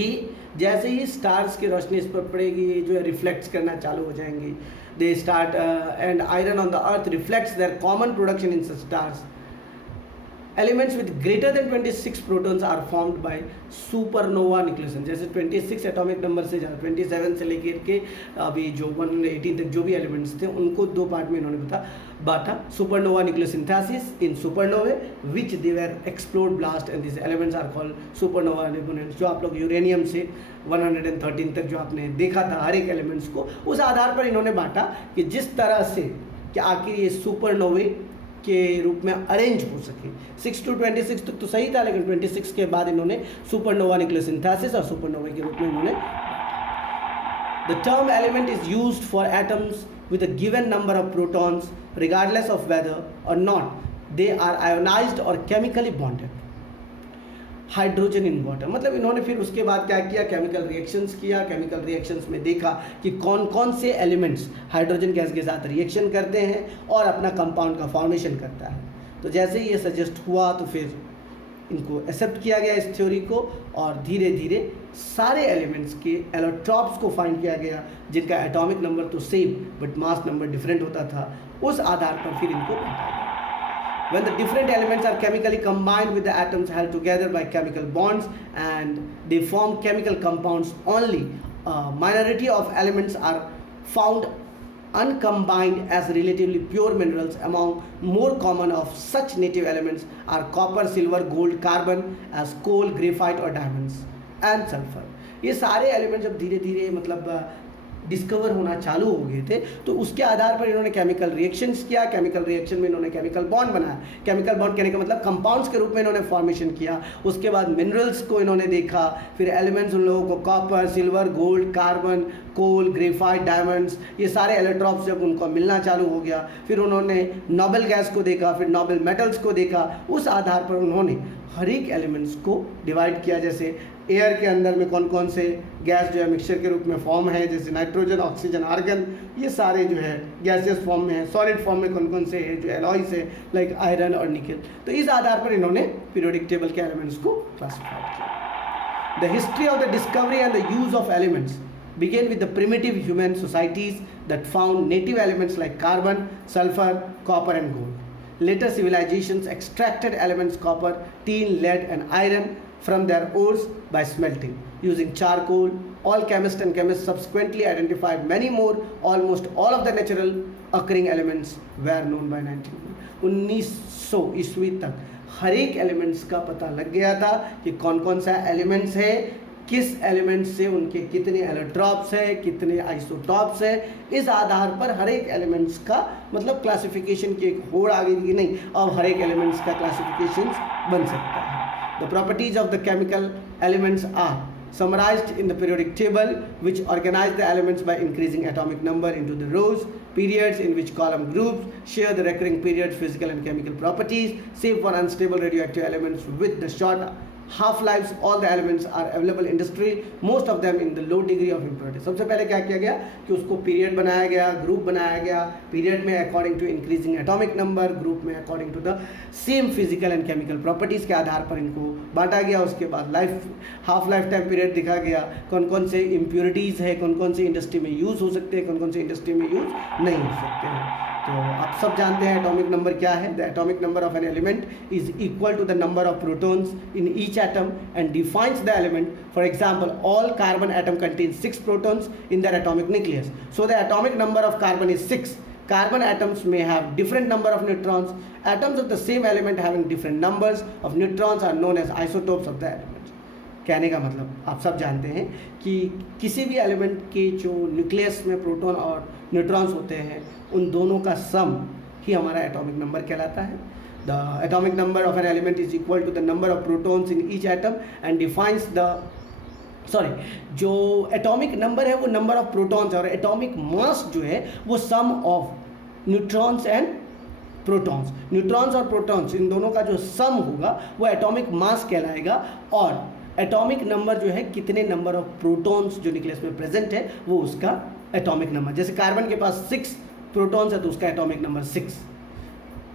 ये जैसे ही स्टार्स की रोशनी इस पर पड़ेगी ये जो है रिफ्लेक्ट करना चालू हो जाएंगी। They start and iron on the earth reflects their common production in such stars. Elements with greater than 26 protons are formed by supernova nucleation। जैसे 26 एटॉमिक नंबर से ज़्यादा 27 से लेकर के अभी जो 118 तक जो भी एलिमेंट्स थे उनको दो पार्ट में इन्होंने बांटा। Supernova nucleosynthesis in supernovae which they were explode blast and this elements are called supernova nebulas. जो आप लोग यूरेनियम से 113 तक जो आपने देखा था हर एक एलिमेंट्स को, उस आधार पर इन्होंने बांटा कि जिस तरह से कि आखिर ये सुपरनोवे के रूप में अरेंज हो सके। 6 to 26 तक तो सही था, लेकिन 26 के बाद इन्होंने सुपरनोवा न्यूक्लियोसिंथेसिस और सुपरनोवा के रूप में इन्होंने। The term element is used for atoms with a given number of protons regardless of whether or not they are ionized or chemically bonded। Hydrogen in water, मतलब इन्होंने फिर उसके बाद क्या किया, केमिकल रिएक्शंस किया। केमिकल रिएक्शंस में देखा कि कौन कौन से एलिमेंट्स हाइड्रोजन गैस के साथ रिएक्शन करते हैं और अपना कंपाउंड का फॉर्मेशन करता है। तो जैसे ही ये सजेस्ट हुआ तो फिर इनको एक्सेप्ट किया गया इस थ्योरी को और धीरे धीरे सारे एलिमेंट्स के एलोट्रॉप्स को फाइंड किया गया जिनका एटॉमिक नंबर तो same but mass number different होता था। उस आधार पर फिर इनको बांटा गया। When the different elements are chemically combined with the atoms held together by chemical bonds and they form chemical compounds, only a minority of elements are found uncombined as relatively pure minerals। Among more common of such native elements are copper, silver, gold, carbon as coal, graphite or diamonds and sulfur। ये सारे element जब धीरे धीरे मतलब discover होना चालू हो गए थे तो उसके आधार पर इन्होंने केमिकल रिएक्शंस किया। केमिकल रिएक्शन में इन्होंने केमिकल बॉन्ड बनाया। केमिकल बॉन्ड कहने का मतलब कंपाउंड्स के रूप में इन्होंने फॉर्मेशन किया। उसके बाद मिनरल्स को इन्होंने देखा, फिर एलिमेंट्स उन लोगों को कॉपर, सिल्वर, गोल्ड, कार्बन, कोल, ग्रेफाइट, डायमंड्स, ये सारे एलेक्ट्रॉन्स जब उनको मिलना चालू हो गया फिर उन्होंने नोबल गैस को देखा, फिर नोबल मेटल्स को देखा। उस आधार पर उन्होंने हर एक एलिमेंट्स को डिवाइड किया। जैसे एयर के अंदर में कौन कौन से गैस जो है मिक्सचर के रूप में फॉर्म है, जैसे नाइट्रोजन, ऑक्सीजन, आर्गन, ये सारे जो है गैसियस फॉर्म में है। सॉलिड फॉर्म में कौन कौन से है जो एलॉयस है लाइक आयरन और निकल। तो इस आधार पर इन्होंने पीरियोडिक टेबल के एलिमेंट्स को क्लासिफाई किया। The history of the discovery and the use of elements began with the primitive human societies that found native elements like carbon, sulfur, copper and gold. Later civilizations extracted elements copper, tin, lead and iron from their ores by smelting using charcoal. All chemists and chemists subsequently identified many more. Almost all of the natural occurring elements were known by 1900 ईस्वी तक हर एक elements का पता लग गया था कि कौन कौन सा एलिमेंट्स है किस एलिमेंट से उनके कितने एलोट्रॉप्स है, कितने आइसोटॉप्स है, इस आधार पर हर एक एलिमेंट्स का मतलब क्लासिफिकेशन की एक होड़ आ गई कि नहीं, अब हर एक एलिमेंट्स का क्लासिफिकेशन बन सकता है। The properties of the chemical elements are summarized in the periodic table, which organize the elements by increasing atomic number into the rows, periods in which column groups share the recurring periods, physical and chemical properties, save for unstable radioactive elements with the short half lives. All the elements are available industrially, most of them in the low degree of impurity. सबसे पहले क्या किया गया कि उसको period बनाया गया, group बनाया गया, पीरियड में according to increasing atomic number, group में according to the same physical and chemical properties के आधार पर इनको बांटा गया। उसके बाद हाफ लाइफ टाइम पीरियड दिखा गया, कौन कौन से इम्प्योरिटीज़ है, कौन कौन से इंडस्ट्री में यूज़ हो सकते हैं, कौन कौन से इंडस्ट्री में यूज़ नहीं हो सकते हैं। तो आप सब जानते हैं एटॉमिक नंबर क्या है। The atomic number of an element is equal to the number of protons in each atom and defines the element. For example, all carbon atom contains 6 protons in their atomic nucleus. So the atomic number of carbon is 6. Carbon atoms may have different number of neutrons. Atoms of the same element having different numbers of neutrons are known as isotopes of the element. कहने का मतलब आप सब जानते हैं कि किसी भी एलिमेंट के जो न्यूक्लियस में प्रोटॉन और न्यूट्रॉन्स होते हैं उन दोनों का सम ही हमारा एटॉमिक नंबर कहलाता है। The atomic number of an element is equal to the number of protons in each atom and defines the जो एटॉमिक नंबर है वो नंबर ऑफ प्रोटॉन्स है और एटॉमिक मास जो है वो sum of neutrons and protons. Neutrons और protons इन दोनों का जो सम होगा वो एटॉमिक मास कहलाएगा और एटॉमिक नंबर जो है कितने नंबर ऑफ प्रोटॉन्स जो न्यूक्लियस में प्रेजेंट है वो उसका एटॉमिक नंबर। जैसे कार्बन के पास 6 प्रोटॉन्स है तो उसका एटॉमिक नंबर 6।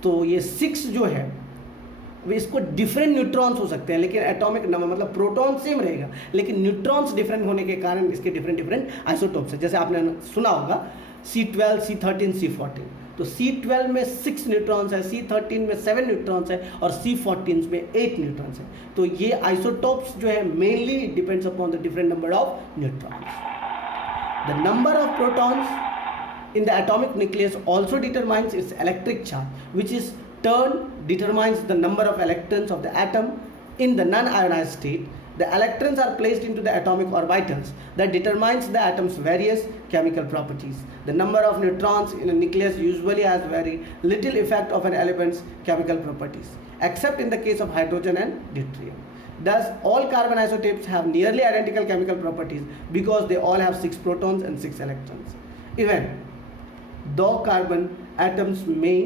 तो ये 6 जो है वे इसको डिफरेंट न्यूट्रॉन्स हो सकते हैं लेकिन एटॉमिक नंबर मतलब प्रोटॉन सेम रहेगा लेकिन न्यूट्रॉन्स डिफरेंट होने के कारण इसके डिफरेंट आइसोटोप्स है। जैसे आपने सुना होगा C12, C13, C14। तो C12 में 6 न्यूट्रॉन्स है, C13 में 7 न्यूट्रॉन्स है और C14 में 8 न्यूट्रॉन्स है। तो ये आइसोटोप्स जो है mainly depends upon the different number of neutrons. The number of protons in the atomic nucleus also determines its electric charge, which is turn determines the number of electrons of the atom in the non-ionized state. The electrons are placed into the atomic orbitals that determines the atom's various chemical properties. The number of neutrons in a nucleus usually has very little effect of an element's chemical properties, except in the case of hydrogen and deuterium. Thus, all carbon isotopes have nearly identical chemical properties because they all have 6 protons and 6 electrons. Even though carbon atoms may,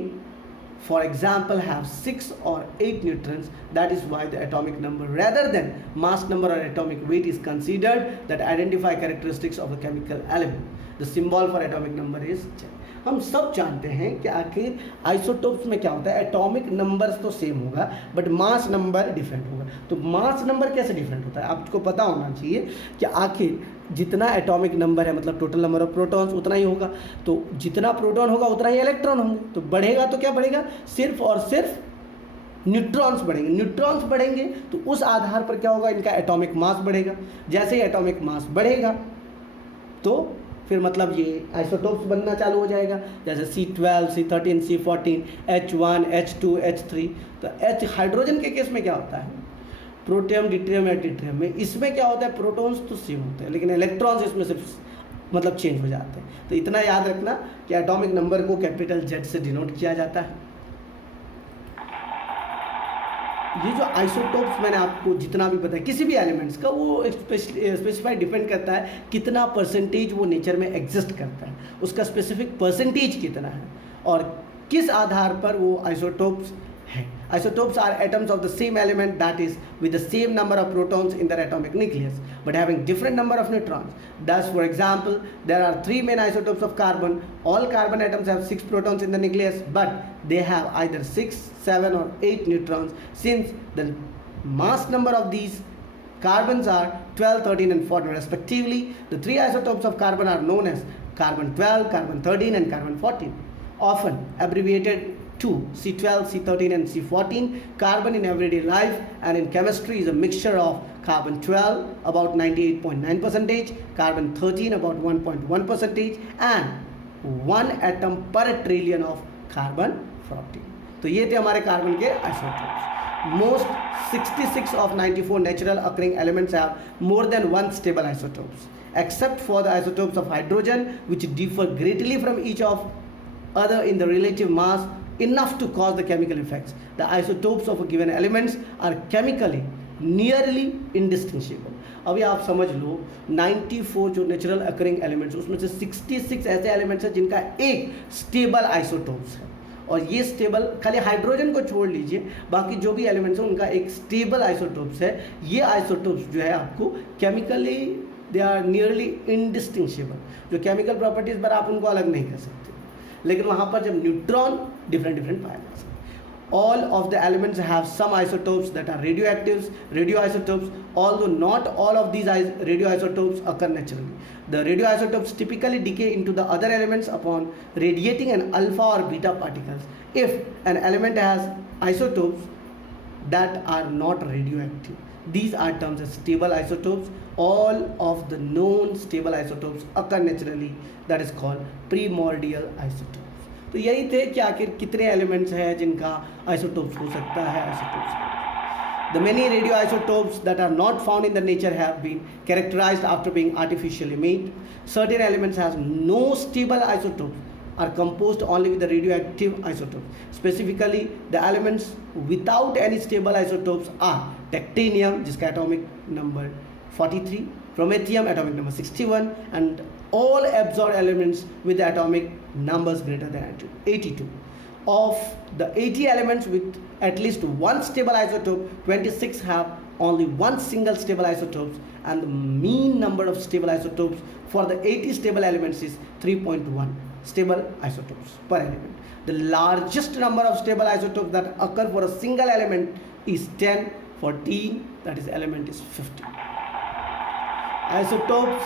for example, have 6 or 8 neutrons, that is why the atomic number rather than mass number or atomic weight is considered that identify characteristics of a chemical element. The symbol for atomic number is J. हम सब जानते हैं कि आखिर isotopes में क्या होता है, एटॉमिक नंबर्स तो सेम होगा बट मास नंबर डिफरेंट होगा। तो मास नंबर कैसे डिफरेंट होता है आपको पता होना चाहिए कि आखिर जितना एटॉमिक नंबर है मतलब टोटल नंबर ऑफ प्रोटॉन्स उतना ही होगा। तो जितना प्रोटॉन होगा उतना ही इलेक्ट्रॉन होंगे। तो बढ़ेगा तो क्या बढ़ेगा, सिर्फ और सिर्फ न्यूट्रॉन्स बढ़ेंगे। न्यूट्रॉन्स बढ़ेंगे तो उस आधार पर क्या होगा, इनका एटॉमिक मास बढ़ेगा। जैसे ही एटॉमिक मास बढ़ेगा तो फिर मतलब ये आइसोटोप्स बनना चालू हो जाएगा। जैसे C12, C13, C14, H1, H2, H3। तो H हाइड्रोजन के केस में क्या होता है, प्रोटियम, डिट्रियम या ट्रिटियम में इसमें क्या होता है, प्रोटॉन्स तो सेम होते हैं लेकिन इलेक्ट्रॉन्स इसमें सिर्फ मतलब चेंज हो जाते हैं। तो इतना याद रखना कि एटॉमिक नंबर को कैपिटल Z से डिनोट किया जाता है। ये जो आइसोटोप्स मैंने आपको जितना भी बताया किसी भी एलिमेंट्स का वो स्पेसिफाई डिपेंड करता है कितना परसेंटेज वो नेचर में एग्जिस्ट करता है, उसका स्पेसिफिक परसेंटेज कितना है और किस आधार पर वो आइसोटोप्स है। Isotopes are atoms of the same element, that is with the same number of protons in their atomic nucleus but having different number of neutrons. Thus, for example, there are 3 main isotopes of carbon. All carbon atoms have 6 protons in the nucleus but they have either 6, 7 or 8 neutrons. Since the mass number of these carbons are 12, 13 and 14 respectively, the 3 isotopes of carbon are known as carbon 12, carbon 13 and carbon 14, often abbreviated to C12, C13 and C14. Carbon in everyday life and in chemistry is a mixture of carbon 12 about 98.9%, carbon 13 about 1.1% and 1 atom per trillion of carbon 14. तो ये थे हमारे carbon के isotopes. Most 66 of 94 natural occurring elements have more than one stable isotopes, except for the isotopes of hydrogen, which differ greatly from each of other in the relative mass enough to cause the chemical effects. The isotopes of a given elements are chemically nearly indistinguishable. अभी आप समझ लो 94 जो natural occurring elements उसमें से 66 ऐसे elements हैं जिनका एक स्टेबल आइसोटोप्स है, और ये स्टेबल खाली हाइड्रोजन को छोड़ लीजिए, बाकी जो भी एलिमेंट्स हैं उनका एक स्टेबल आइसोटोप्स है. ये आइसोटोप्स जो है आपको chemically they are nearly indistinguishable, जो केमिकल प्रॉपर्टीज पर आप उनको अलग नहीं कर सकते. लेकिन वहाँ पर जब न्यूट्रॉन डिफरेंट पाए जाते हैं. All of the elements have some isotopes that are radioisotopes, although not all of these radioisotopes occur naturally. The radioisotopes typically decay into the other elements upon radiating an alpha or beta particles. If an element has isotopes that are not radioactive, these are termed as stable isotopes. All of the known stable isotopes occur naturally, that is called primordial isotopes. तो यही थे कि आखिर कितने elements हैं जिनका isotopes हो सकता है. Isotopes the many radio isotopes that are not found in the nature have been characterised after being artificially made. Certain elements has no stable isotopes are composed only with the radioactive isotopes. Specifically, the elements without any stable isotopes are tactinium, जिसका atomic number 43, promethium atomic number 61, and all absorbed elements with the atomic numbers greater than 82. Of the 80 elements with at least one stable isotope, 26 have only one single stable isotope, and the mean number of stable isotopes for the 80 stable elements is 3.1 stable isotopes per element. The largest number of stable isotopes that occur for a single element is 10, 14, that is element is 50. Isotopes,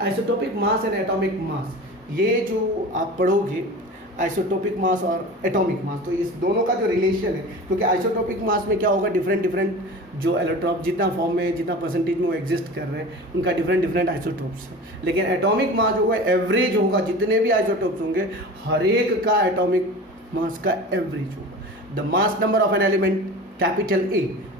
isotopic mass and atomic mass, ये जो आप पढ़ोगे isotopic mass और atomic मास, तो इस दोनों का जो रिलेशन है, क्योंकि आइसोटोपिक मास में क्या होगा, डिफरेंट जो इलेक्ट्रॉन जितना फॉर्म में जितना परसेंटेज में वो एग्जिस्ट कर रहे हैं उनका डिफरेंट आइसोटोप्स है. लेकिन एटॉमिक मास जो होगा एवरेज होगा, जितने भी आइसोटोप्स होंगे हर एक का एटॉमिक मास का एवरेज होगा. The mass number of an element capital A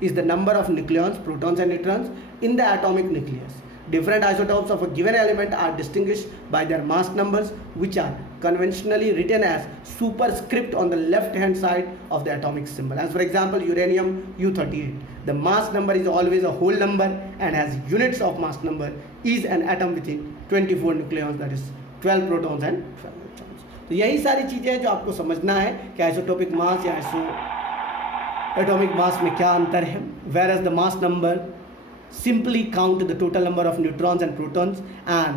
is the number of nucleons, protons and neutrons in the atomic nucleus. Different isotopes of a given element are distinguished by their mass numbers, which are conventionally written as superscript on the left hand side of the atomic symbol. As for example, uranium U-38. The mass number is always a whole number and has units of mass number is an atom with 24 nucleons, that is 12 protons and 12 neutrons. तो यही सारी चीज़ें हैं जो आपको समझना है कि आइसोटोपिक मास या एटॉमिक मास में क्या अंतर है. Whereas the mass number simply count the total number of neutrons and protons and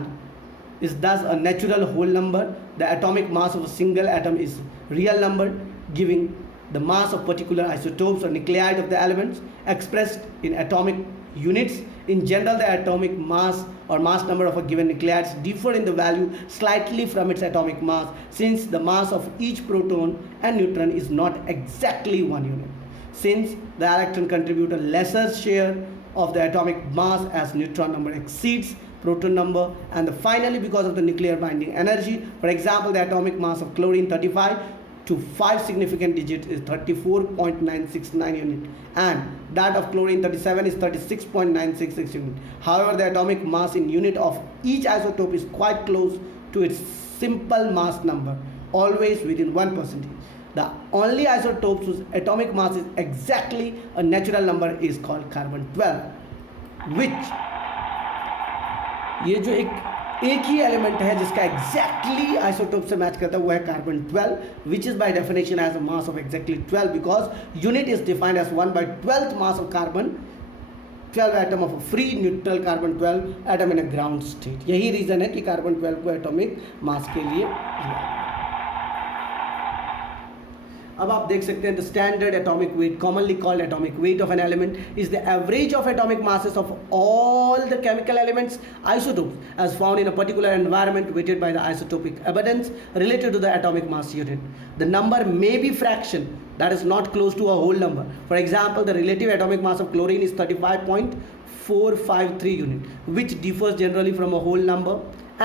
is thus a natural whole number. The atomic mass of a single atom is real number, giving the mass of particular isotopes or nuclei of the elements expressed in atomic units. In general, the atomic mass or mass number of a given nucleus differ in the value slightly from its atomic mass, since the mass of each proton and neutron is not exactly one unit. Since the electron contribute a lesser share of the atomic mass as neutron number exceeds proton number, and finally because of the nuclear binding energy. For example, the atomic mass of chlorine 35 to 5 significant digits is 34.969 unit, and that of chlorine 37 is 36.966 unit. However, the atomic mass in unit of each isotope is quite close to its simple mass number, always within 1%. The only isotope whose atomic mass is exactly a natural number is called carbon 12, which ये जो एक ही element है जिसका exactly isotope से match करता है वो है carbon 12, which is by definition as a mass of exactly 12 because unit is defined as 1/12th mass of carbon 12 atom of free neutral carbon 12 atom in a ground state. यही reason है कि carbon 12 को atomic mass के लिए दिया. अब आप देख सकते हैं the standard atomic weight commonly called atomic weight of an element is the average of atomic masses of all the chemical elements isotopes as found in a particular environment weighted by the isotopic abundance related to the atomic mass unit. The number may be fraction, that is not close to a whole number. For example, the relative atomic mass of chlorine is 35.453 unit, which differs generally from a whole number,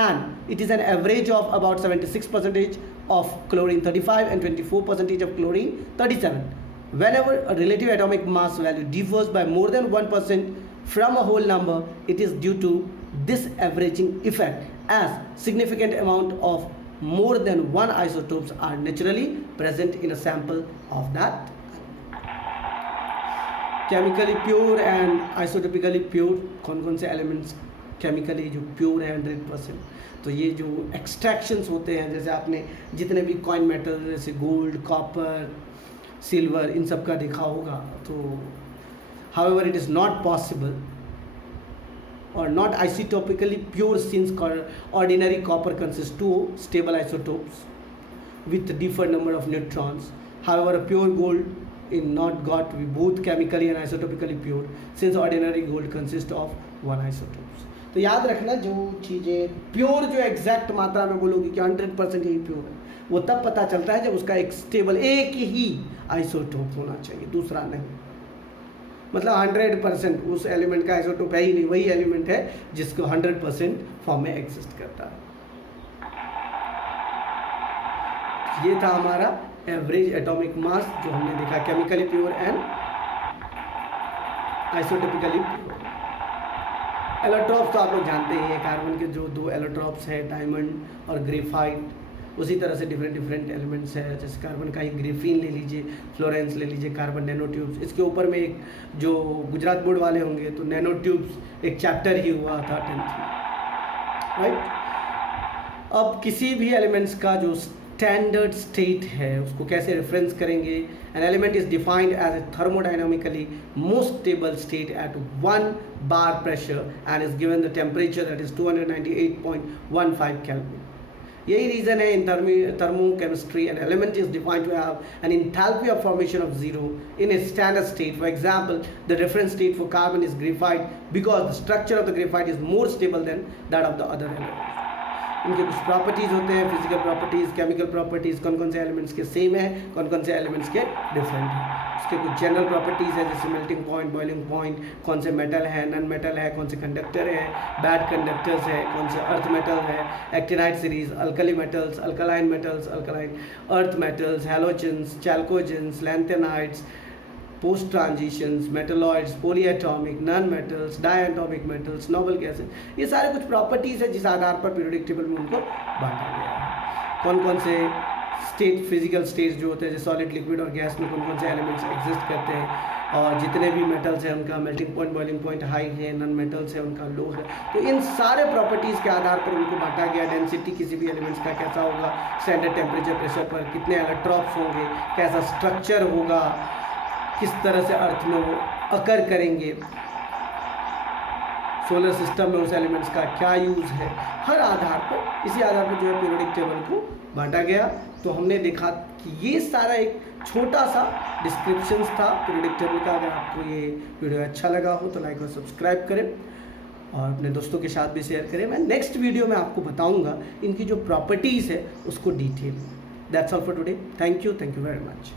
and it is an average of about 76% of chlorine 35 and 24% of chlorine 37. whenever a relative atomic mass value differs by more than 1% from a whole number, it is due to this averaging effect, as significant amount of more than one isotopes are naturally present in a sample of that. Chemically pure and isotopically pure, कौन कौन से elements chemically जो pure है 100%, तो ये जो extractions होते हैं, जैसे आपने जितने भी कॉइन मेटल जैसे गोल्ड, कॉपर, सिल्वर, इन सब का देखा होगा, तो however it is not possible or not isotopically pure, since ordinary copper consists two stable isotopes with different number of neutrons. However, a pure gold is not got to be both chemically and isotopically pure, since ordinary gold consists of one isotopes. तो याद रखना, जो चीज़ें pure, जो exact मात्रा में बोलोगी कि 100% यही प्योर है, वो तब पता चलता है जब उसका एक स्टेबल एक ही आइसोटोप होना चाहिए, दूसरा नहीं। मतलब 100% उस एलिमेंट का आइसोटोप है ही नहीं, वही एलिमेंट है जिसको 100% फॉर्म में एग्जिस्ट करता है। ये था हमारा एवरेज एटॉमिक मास जो हमने देखा, chemically pure and isotopically pure. Allotropes तो आप लोग जानते ही हैं, कार्बन के जो दो एलोट्रॉप्स हैं, डायमंड और ग्रेफाइट, उसी तरह से डिफरेंट एलिमेंट्स है। जैसे कार्बन का एक ग्रेफीन ले लीजिए, फ्लोरेंस ले लीजिए, कार्बन नैनो ट्यूब्स, इसके ऊपर में एक जो गुजरात बोर्ड वाले होंगे तो नैनो ट्यूब्स एक चैप्टर ही हुआ था 10th में, राइट। अब किसी भी एलिमेंट्स का जो स्टैंडर्ड स्टेट है उसको कैसे रेफरेंस करेंगे? An element is defined as a thermodynamically most stable state at 1 bar pressure and is given the temperature that is 298.15 Kelvin. यही रीज़न है इन thermochemistry an element is defined to have an enthalpy of formation of 0 in its standard state. For example, the reference state for carbon is graphite because the structure of the graphite is more stable than that of the other elements. इनके कुछ properties होते हैं, physical properties, chemical properties, कौन कौन से elements के same है, कौन कौन से एलिमेंट्स के डिफरेंट हैं। उसके कुछ जनरल प्रॉपर्टीज़ है, जैसे मेल्टिंग पॉइंट, बॉइलिंग पॉइंट, कौन से मेटल है, नॉन मेटल है, कौन से कंडक्टर है, बैड कंडक्टर्स है, कौन से अर्थ मेटल है, actinide series, alkali metals, alkaline earth metals, halogens, चैल्कोजेंस, lanthanides, post transitions, metalloids, polyatomic, non metals, diatomic metals, noble gases, ये सारे कुछ प्रॉपर्टीज़ है जिस आधार पर पीरियोडिक टेबल में उनको बांटा गया है। कौन कौन से स्टेट, फिजिकल स्टेट्स जो होते हैं, जैसे सॉलिड, लिक्विड और गैस में कौन कौन से एलिमेंट्स एग्जिस्ट करते हैं, और जितने भी मेटल्स हैं उनका melting point, boiling point high है, नॉन मेटल्स है उनका लो है। तो इन सारे प्रॉपर्टीज़ के आधार पर उनको बांटा गया। डेंसिटी किसी भी एलिमेंट्स का कैसा होगा, स्टैंडर्ड टेम्परेचर, प्रेशर पर कितने इलेक्ट्रॉन्स होंगे, कैसा स्ट्रक्चर होगा, किस तरह से अर्थ में वो अकर करेंगे, सोलर सिस्टम में उस एलिमेंट्स का क्या यूज़ है, हर आधार पर, इसी आधार पर जो है पीरियोडिक टेबल को बांटा गया। तो हमने देखा कि ये सारा एक छोटा सा डिस्क्रिप्शंस था पीरियोडिक टेबल का। अगर आपको ये वीडियो अच्छा लगा हो तो लाइक और सब्सक्राइब करें और अपने दोस्तों के साथ भी शेयर करें। मैं नेक्स्ट वीडियो में आपको बताऊंगा इनकी जो प्रॉपर्टीज़ है उसको detail. That's all for today. Thank you very much.